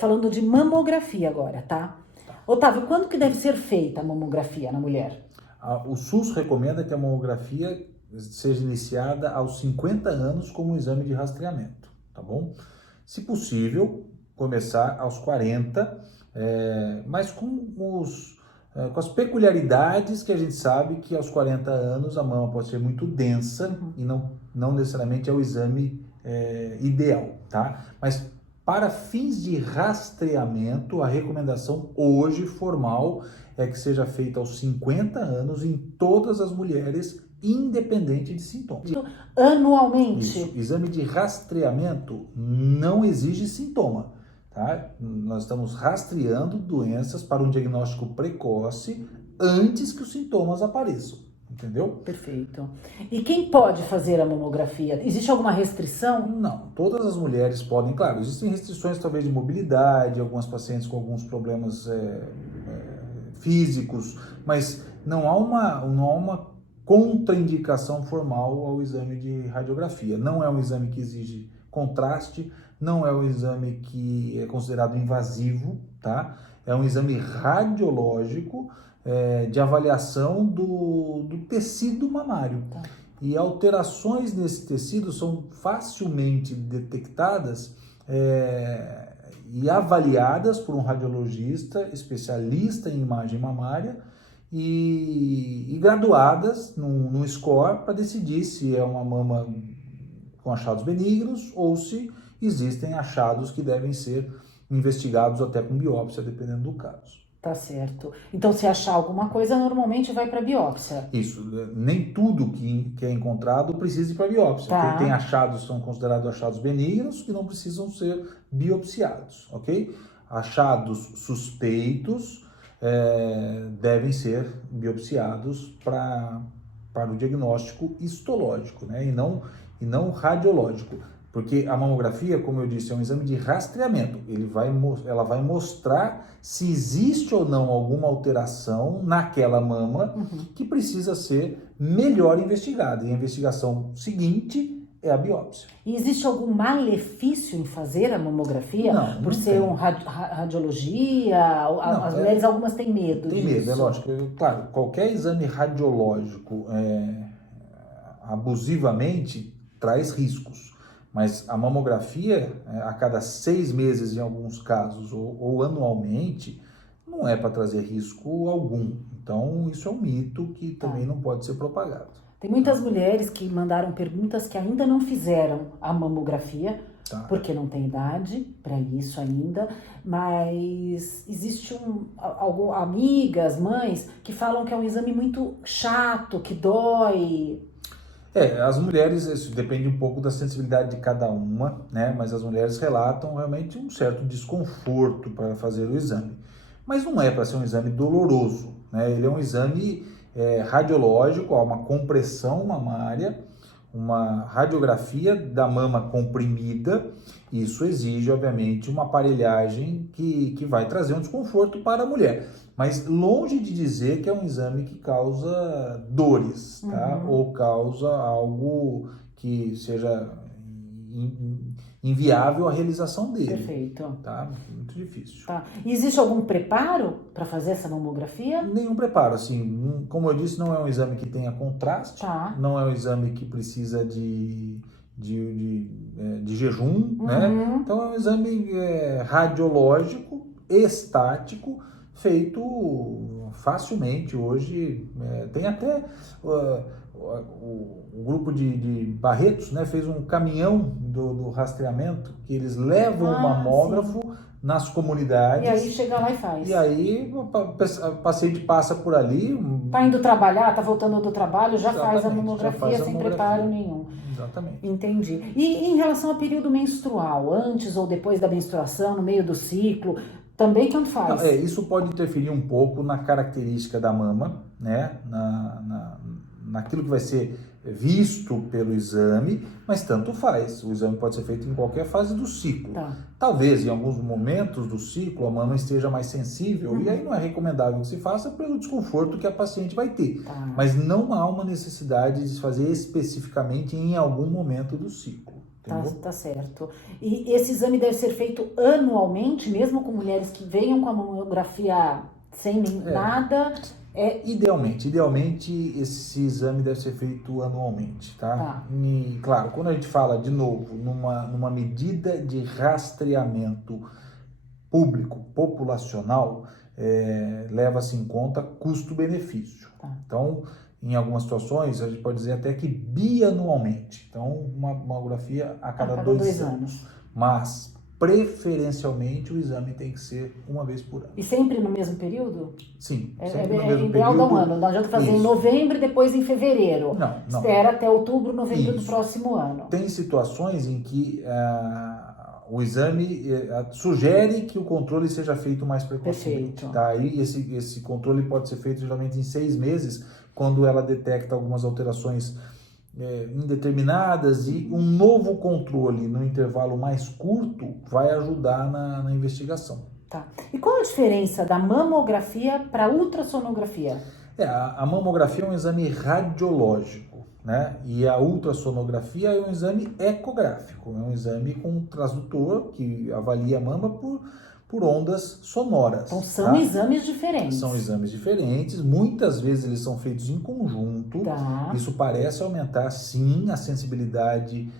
Falando de mamografia agora, tá? Otávio, quando que deve ser feita a mamografia na mulher? O SUS recomenda que a mamografia seja iniciada aos 50 anos como um exame de rastreamento, tá bom? Se possível, começar aos 40, mas com as peculiaridades que a gente sabe que aos 40 anos a mama pode ser muito densa e não necessariamente é o exame ideal, tá? Mas para fins de rastreamento, a recomendação hoje formal é que seja feita aos 50 anos em todas as mulheres, independente de sintomas. Anualmente? Isso, exame de rastreamento não exige sintoma, tá? Nós estamos rastreando doenças para um diagnóstico precoce antes que os sintomas apareçam, entendeu? Perfeito. E quem pode fazer a mamografia? Existe alguma restrição? Não, todas as mulheres podem, claro, existem restrições talvez de mobilidade, algumas pacientes com alguns problemas físicos, mas não há uma contraindicação formal ao exame de radiografia. Não é um exame que exige contraste, não é um exame que é considerado invasivo, tá? É um exame radiológico de avaliação do tecido mamário. Tá. E alterações nesse tecido são facilmente detectadas e avaliadas por um radiologista especialista em imagem mamária e graduadas num score para decidir se é uma mama com achados benignos ou se existem achados que devem ser investigados até com biópsia, dependendo do caso. Tá certo. Então, se achar alguma coisa, normalmente vai para biópsia. Isso, nem tudo que é encontrado precisa ir para biópsia. Tá. Tem achados, são considerados achados benignos, que não precisam ser biopsiados, ok? Achados suspeitos devem ser biopsiados para o diagnóstico histológico, né? E não radiológico. Porque a mamografia, como eu disse, é um exame de rastreamento. Ela vai mostrar se existe ou não alguma alteração naquela mama que precisa ser melhor investigada. E a investigação seguinte é a biópsia. E existe algum malefício em fazer a mamografia? Não, por não ser tem. radiologia? As Não, mulheres, algumas têm medo tem disso. medo, é lógico. Claro, qualquer exame radiológico abusivamente traz riscos. Mas a mamografia, a cada 6 meses em alguns casos, ou anualmente, não é para trazer risco algum. Então, isso é um mito que também não pode ser propagado. Tem muitas mulheres que mandaram perguntas que ainda não fizeram a mamografia, porque não tem idade para isso ainda, mas existe amigas, mães, que falam que é um exame muito chato, que dói. As mulheres, isso depende um pouco da sensibilidade de cada uma, né? Mas as mulheres relatam realmente um certo desconforto para fazer o exame. Mas não é para ser um exame doloroso, né? Ele é um exame radiológico, uma compressão mamária, uma radiografia da mama comprimida. Isso exige, obviamente, uma aparelhagem que vai trazer um desconforto para a mulher. Mas longe de dizer que é um exame que causa dores, tá? Ou causa algo que seja inviável a realização dele. Perfeito. Tá? Muito difícil. Tá. E existe algum preparo para fazer essa mamografia? Nenhum preparo, assim, como eu disse, não é um exame que tenha contraste, não é um exame que precisa de jejum, né? Então é um exame radiológico, estático, feito facilmente hoje. Tem até o grupo de Barretos, né, fez um caminhão do rastreamento, que eles levam o mamógrafo nas comunidades. E aí chega lá e faz. E aí o paciente passa por ali. Tá indo trabalhar, tá voltando do trabalho, já faz a Exatamente, mamografia sem preparo nenhum. Exatamente. Entendi. E em relação ao período menstrual, antes ou depois da menstruação, no meio do ciclo, também tanto faz? Isso pode interferir um pouco na característica da mama, né? Naquilo que vai ser visto pelo exame, mas tanto faz. O exame pode ser feito em qualquer fase do ciclo. Talvez em alguns momentos do ciclo a mama esteja mais sensível e aí não é recomendável que se faça pelo desconforto que a paciente vai ter. Mas não há uma necessidade de se fazer especificamente em algum momento do ciclo. Tá certo. E esse exame deve ser feito anualmente, mesmo com mulheres que venham com a mamografia sem nada? Idealmente esse exame deve ser feito anualmente, tá? E, claro, quando a gente fala, de novo, numa medida de rastreamento público, populacional, leva-se em conta custo-benefício. Então, em algumas situações, a gente pode dizer até que bianualmente. Então, uma mamografia a cada 2 anos. Mas, preferencialmente, o exame tem que ser uma vez por ano. E sempre no mesmo período? Sim, sempre no mesmo ideal período. Não adianta fazer em novembro e depois em fevereiro. Não. Espera até outubro, novembro do próximo ano. Tem situações em que o exame sugere que o controle seja feito mais precocemente. Tá? Aí esse controle pode ser feito geralmente em 6 meses, quando ela detecta algumas alterações indeterminadas, e um novo controle no intervalo mais curto vai ajudar na investigação. Tá. E qual a diferença da mamografia para a ultrassonografia? A mamografia é um exame radiológico, né? E a ultrassonografia é um exame ecográfico, é um exame com um transdutor que avalia a mama por ondas sonoras. Então são exames diferentes. São exames diferentes, muitas vezes eles são feitos em conjunto. Isso parece aumentar, sim, a sensibilidade,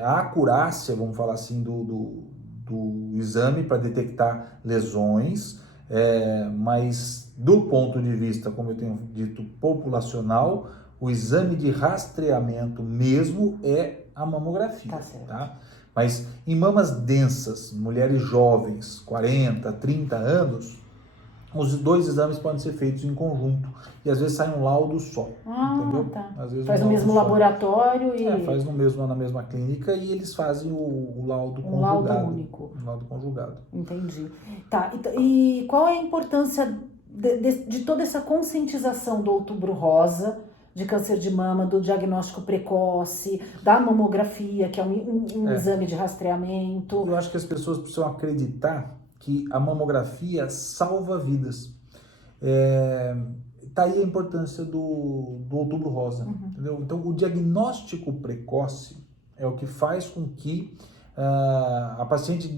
a acurácia, vamos falar assim, do exame para detectar lesões, mas do ponto de vista, como eu tenho dito, populacional, o exame de rastreamento mesmo é a mamografia. Tá? Mas em mamas densas, mulheres jovens, 40, 30 anos, os 2 exames podem ser feitos em conjunto. E às vezes sai um laudo só. Entendeu? Às vezes faz no mesmo laboratório e... faz na mesma clínica, e eles fazem o laudo conjugado. Laudo único. Um laudo conjugado. Entendi. Tá, e qual é a importância de toda essa conscientização do Outubro Rosa, de câncer de mama, do diagnóstico precoce, da mamografia, que é um exame de rastreamento? Eu acho que as pessoas precisam acreditar que a mamografia salva vidas. Tá aí a importância do Outubro Rosa, entendeu? Então, o diagnóstico precoce é o que faz com que a paciente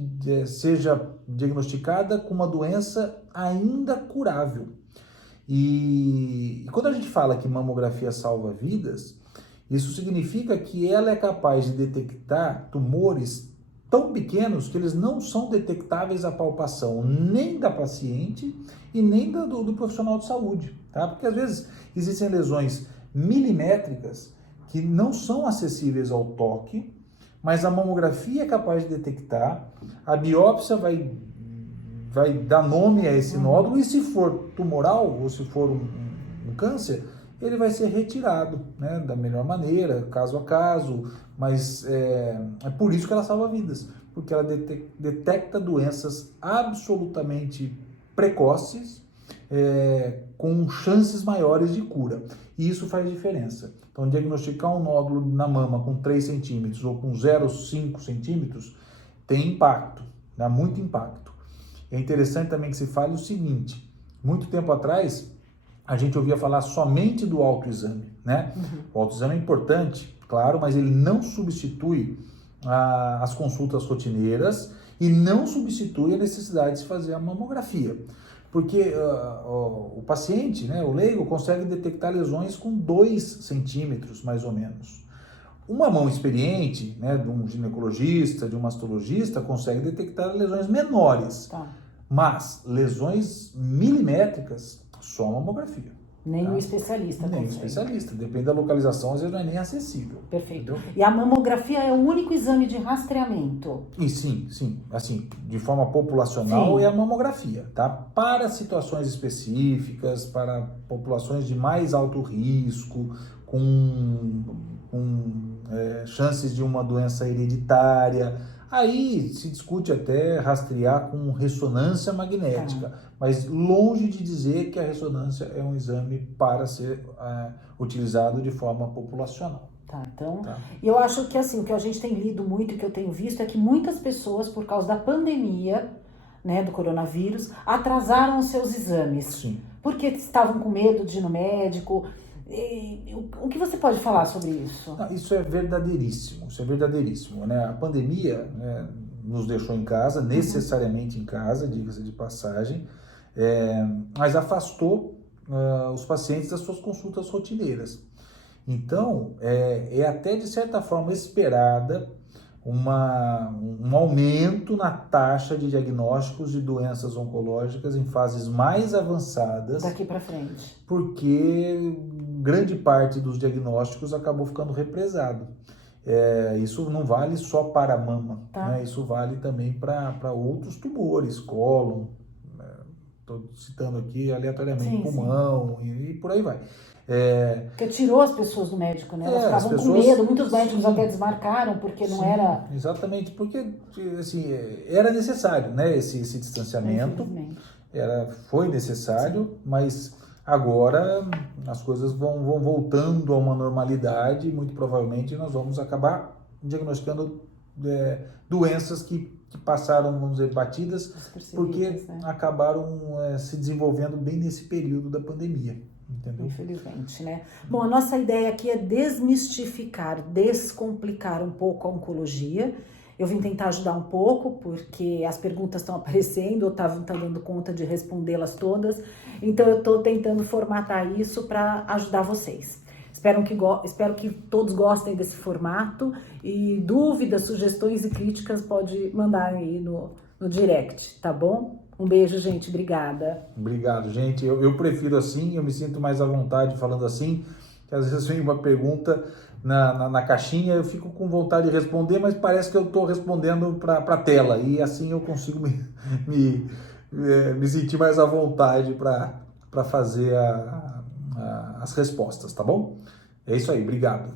seja diagnosticada com uma doença ainda curável. E quando a gente fala que mamografia salva vidas, isso significa que ela é capaz de detectar tumores tão pequenos que eles não são detectáveis à palpação nem da paciente e nem do profissional de saúde, tá? Porque às vezes existem lesões milimétricas que não são acessíveis ao toque, mas a mamografia é capaz de detectar, a biópsia vai dar nome a esse nódulo, e se for tumoral ou se for um câncer, ele vai ser retirado, né, da melhor maneira, caso a caso, mas é por isso que ela salva vidas, porque ela detecta doenças absolutamente precoces, com chances maiores de cura, e isso faz diferença. Então, diagnosticar um nódulo na mama com 3 centímetros ou com 0,5 centímetros tem impacto, dá muito impacto. É interessante também que se fale o seguinte: muito tempo atrás a gente ouvia falar somente do autoexame, né? O autoexame é importante, claro, mas ele não substitui as consultas rotineiras e não substitui a necessidade de se fazer a mamografia. Porque o paciente, né, o leigo, consegue detectar lesões com 2 centímetros, mais ou menos. Uma mão experiente, né, de um ginecologista, de um mastologista, consegue detectar lesões menores. Mas lesões milimétricas, só mamografia. Nem o especialista. Nem o especialista. Depende da localização, às vezes não é nem acessível. Perfeito. Entendeu? E a mamografia é o único exame de rastreamento? E sim. Assim, de forma populacional, é a mamografia, tá? Para situações específicas, para populações de mais alto risco, com chances de uma doença hereditária, aí se discute até rastrear com ressonância magnética, mas longe de dizer que a ressonância é um exame para ser utilizado de forma populacional. Então, eu acho que assim, o que a gente tem lido muito e que eu tenho visto é que muitas pessoas, por causa da pandemia, né, do coronavírus, atrasaram os seus exames. Sim. Porque estavam com medo de ir no médico. O que você pode falar sobre isso? Não, isso é verdadeíssimo, né? A pandemia, né, nos deixou em casa, necessariamente em casa, diga-se de passagem, mas afastou os pacientes das suas consultas rotineiras. Então, é até de certa forma esperada um aumento na taxa de diagnósticos de doenças oncológicas em fases mais avançadas. Daqui para frente. Porque grande parte dos diagnósticos acabou ficando represado. Isso não vale só para a mama, tá, né? Isso vale também para outros tumores, cólon, estou citando aqui aleatoriamente, pulmão e por aí vai. Porque tirou as pessoas do médico, né? Elas ficavam com medo, muitos médicos até desmarcaram, porque não era... Exatamente, porque assim, era necessário, né, esse distanciamento, foi necessário, mas agora as coisas vão voltando a uma normalidade e muito provavelmente nós vamos acabar diagnosticando doenças que passaram, vamos dizer, batidas, porque acabaram se desenvolvendo bem nesse período da pandemia. Entendeu? Infelizmente, né? Bom, a nossa ideia aqui é desmistificar, descomplicar um pouco a oncologia. Eu vim tentar ajudar um pouco, porque as perguntas estão aparecendo, eu estava dando conta de respondê-las todas, então eu estou tentando formatar isso para ajudar vocês. Espero que todos gostem desse formato, e dúvidas, sugestões e críticas pode mandar aí no direct, tá bom? Um beijo, gente. Obrigada. Obrigado, gente. Eu prefiro assim, eu me sinto mais à vontade falando assim, que às vezes vem uma pergunta na caixinha, eu fico com vontade de responder, mas parece que eu estou respondendo para a tela, e assim eu consigo me sentir mais à vontade para fazer as respostas, tá bom? É isso aí, obrigado.